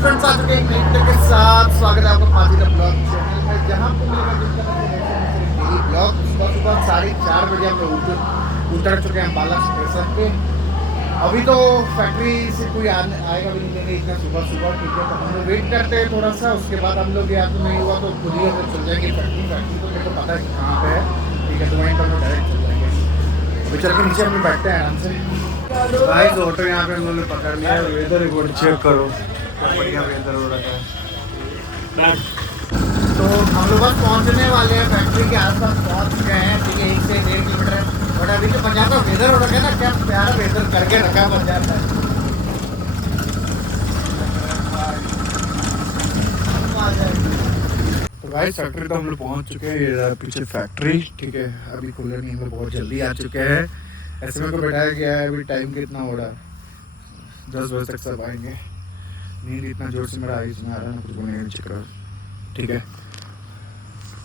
Friends आ चुके हैं एक नई वीडियो के साथ। स्वागत है आपका फाजिल ब्लॉग चैनल में, जहां पे मिलेगा जिनका डेली ब्लॉग। सुबह सुबह 4:30 बजे हम लोग उतर चुके हैं बाला स्टेशन पे। अभी तो फैक्ट्री से कोई आएगा भी नहीं लेंगे इतना सुबह सुबह, ठीक है। तो हम लोग वेट करते हैं थोड़ा सा, उसके बाद हम लोग या तो नहीं हुआ तो खुद ही हम लोग चल जाएंगे फैक्ट्री तो मेरे को पता है कि कहाँ पे है, ठीक है। तो वहीं पर हम लोग डायरेक्ट चल जाएंगे। अभी चल के नीचे हम लोग बैठते हैं आराम से। भाई ऑटो यहाँ पे हम लोगों ने पकड़ लिया है। वेदर रिपोर्ट चेक करो, क्या बढ़िया वेदर हो रखा है। तो हम लोग बस पहुँचने वाले हैं, फैक्ट्री के आसपास पहुँच गए हैं, ठीक है। 1 से 1.5 किलोमीटर है। और अभी जो पंजाब का वेदर हो रखा है ना, क्या प्यारा वेदर करके रखा है पंजाब का। तो भाई फैक्ट्री तो हम लोग पहुँच चुके हैं। ये पीछे फैक्ट्री, ठीक है। अभी खुले नहीं, हम लोग बहुत जल्दी आ चुके हैं। ऐसे में को बैठाया गया है। अभी टाइम कितना हो रहा है, 10 बजे तक सब आएंगे। नींद इतना जोर से मेरा आई इसमें आ रहा है ना, कुछ बोलने का चक्कर, ठीक है।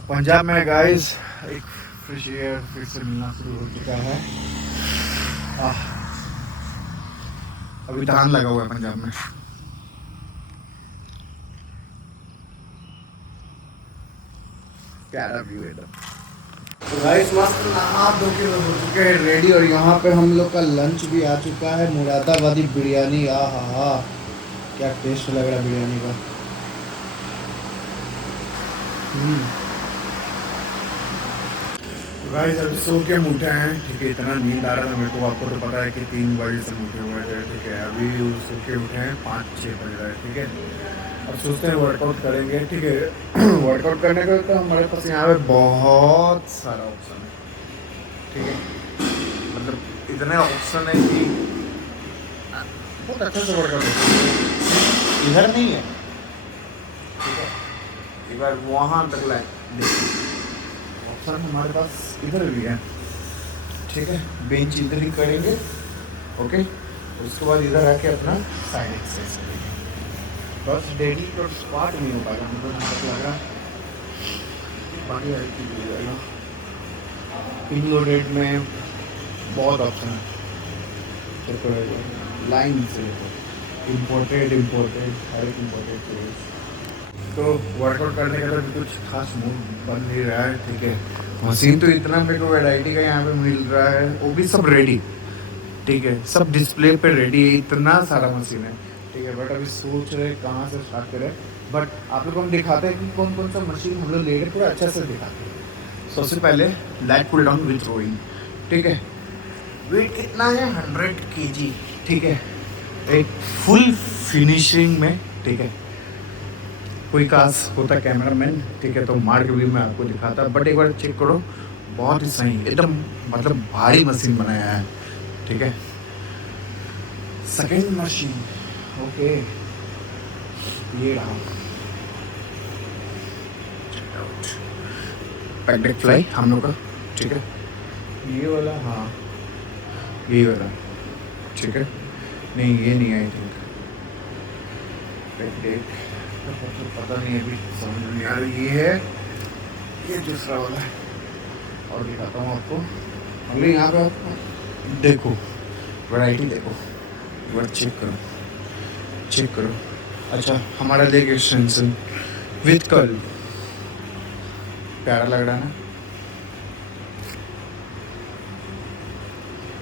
पंजाब में गाइस एक फ्रेश एयर फिर से मिलना शुरू हो चुका है। अभी धान लगा हुआ है पंजाब में। प्यारा व्यू एकदम। तो गाइस मस्त नहा धो के हो चुके हैं रेडी। और यहाँ पे हम लोग का लंच भी आ चुका है, मुरादाबादी बिरयानी। हा क्या टेस्ट लग रहा है बिरयानी का। गाइस अभी सो के हम उठे हैं, ठीक है। इतना नींद आ रहा था मेरे को, आपको तो पता है कि 3 बजे से उठे हुए थे, ठीक है। अभी सो के उठे हैं 5-6 बज रहा है, ठीक है। अब सोचते हैं वर्कआउट करेंगे, ठीक है। वर्कआउट करने का तो हमारे पास यहाँ पे बहुत सारा ऑप्शन है, ठीक है। मतलब इतने ऑप्शन है कि बहुत अच्छे से वर्कआउट होता है। इधर नहीं है, ठीक है। एक बार वहाँ तक लाए देखिए, ऑप्शन हमारे पास इधर भी है, ठीक है। बेंच इधर ही करेंगे, ओके। उसके बाद इधर आके अपना साइड एक्सरसाइज करेंगे। बस डेली तो स्क्वाट नहीं हो पाएगा, मुझे तक लग रहा। बाकी पिन लोडेड में बहुत ऑप्शन है, तो लाइन से इम्पोर्टेड हर एक इम्पोर्टेड चीज़। तो वर्कआउट करने का तो कुछ खास मूड बन नहीं रहा है, ठीक है। मशीन तो इतना मेरे को वैरायटी का यहाँ पे मिल रहा है, वो भी सब रेडी, ठीक है। सब डिस्प्ले पे रेडी है, इतना सारा मशीन है, ठीक है। बट अभी सोच रहे कहाँ से स्टार्ट करें। बट आप लोग को हम दिखाते हैं कि कौन कौन सा मशीन हम लोग ले रहे, पूरा अच्छा से दिखाते हैं। सबसे पहले light pull down with rowing, ठीक है। वेट कितना है, 100 kg, ठीक है। एक फुल फिनिशिंग में, ठीक है। कोई खास होता कैमरामैन, ठीक है, तो मार के भी मैं आपको दिखाता। बट एक बार चेक करो, बहुत ही सही एकदम, मतलब भारी मशीन बनाया है, ठीक है। सेकेंड मशीन, ओके, ये रहा पैकडेक फ्लाई हम लोग का, ठीक है। ये वाला, हाँ ये वाला, ठीक है। नहीं ये नहीं, आई थिंक पैकडेक पता नहीं, अभी समझ में नहीं आ रही। ये है, ये दूसरा वाला है। और दिखाता हूँ आपको। अगले यहाँ पे आपको देखो वैरायटी, देखो एक बार चेक करो। अच्छा, हमारा लेग एक्सटेंशन विथ कर्ल, प्यारा लग रहा है ना।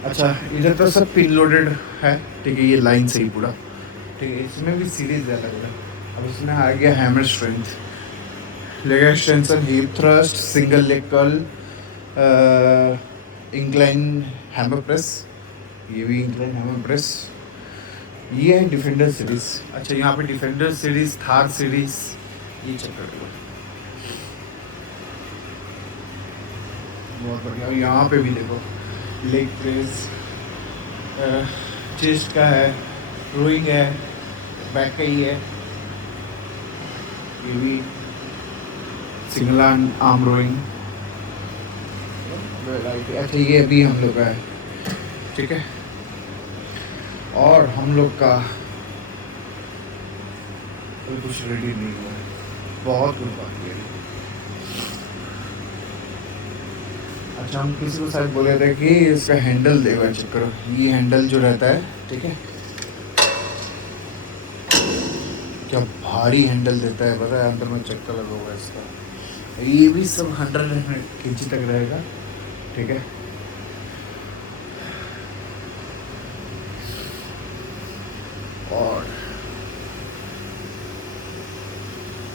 अच्छा, इधर तो सब पिन लोडेड है, ठीक है। ये लाइन से ही पूरा, ठीक है। इसमें भी सीरीज अलग है। अब इसमें आ गया hammer strength, leg extension, hip thrust, single leg curl, incline hammer press, ये भी इंक्लाइन हैमर प्रेस। ये है डिफेंडर सीरीज। अच्छा, यहाँ पे डिफेंडर सीरीज, थार सीरीज, ये चेक कर लो, बहुत बढ़िया। और यहाँ पे भी देखो, लेग प्रेस, चेस्ट का है, रोइंग है, बैक का ही है। ये भी सिंगल आर्म रोइंग। अच्छा, ये अभी हम लोग का है, ठीक है। और हम लोग का तो कुछ रेडी नहीं हुआ है, बहुत कुछ बाकी है। अच्छा, हम किसी को शायद बोले थे कि इसका हैंडल देखो, चेक करो। ये हैंडल जो रहता है, ठीक है, क्या भारी हैंडल देता है, पता है, अंदर में चक्कर लगा हुआ है इसका। ये भी सब 100 kg तक रहेगा, ठीक है। और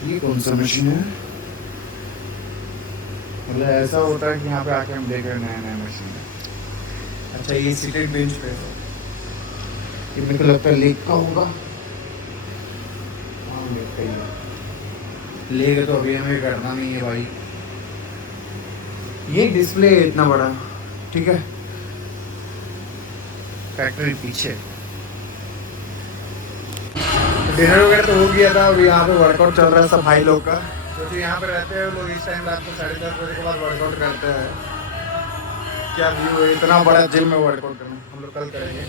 ये कौन सा मशीन है? मतलब ऐसा होता है कि यहाँ पे आके हम देख रहे हैं नया नया मशीन है। अच्छा, ये सीटेड बेंच पे है, ये मेरे को लगता है लेग का होगा। हाँ, लेग का ही है। लेग तो अभी हमें करना नहीं है भाई। ये डिस्प्ले है इतना बड़ा, ठीक है। फैक्ट्री पीछे। डिनर वगैरह तो हो गया था, अभी यहाँ पे वर्कआउट चल रहा है सब भाई लोग का। जो यहाँ पे रहते हैं लोग, इस टाइम रात को 10:30 बजे के बाद वर्कआउट करते हैं। क्या व्यू है, इतना बड़ा जिम में वर्कआउट करना। हम लोग कल करेंगे।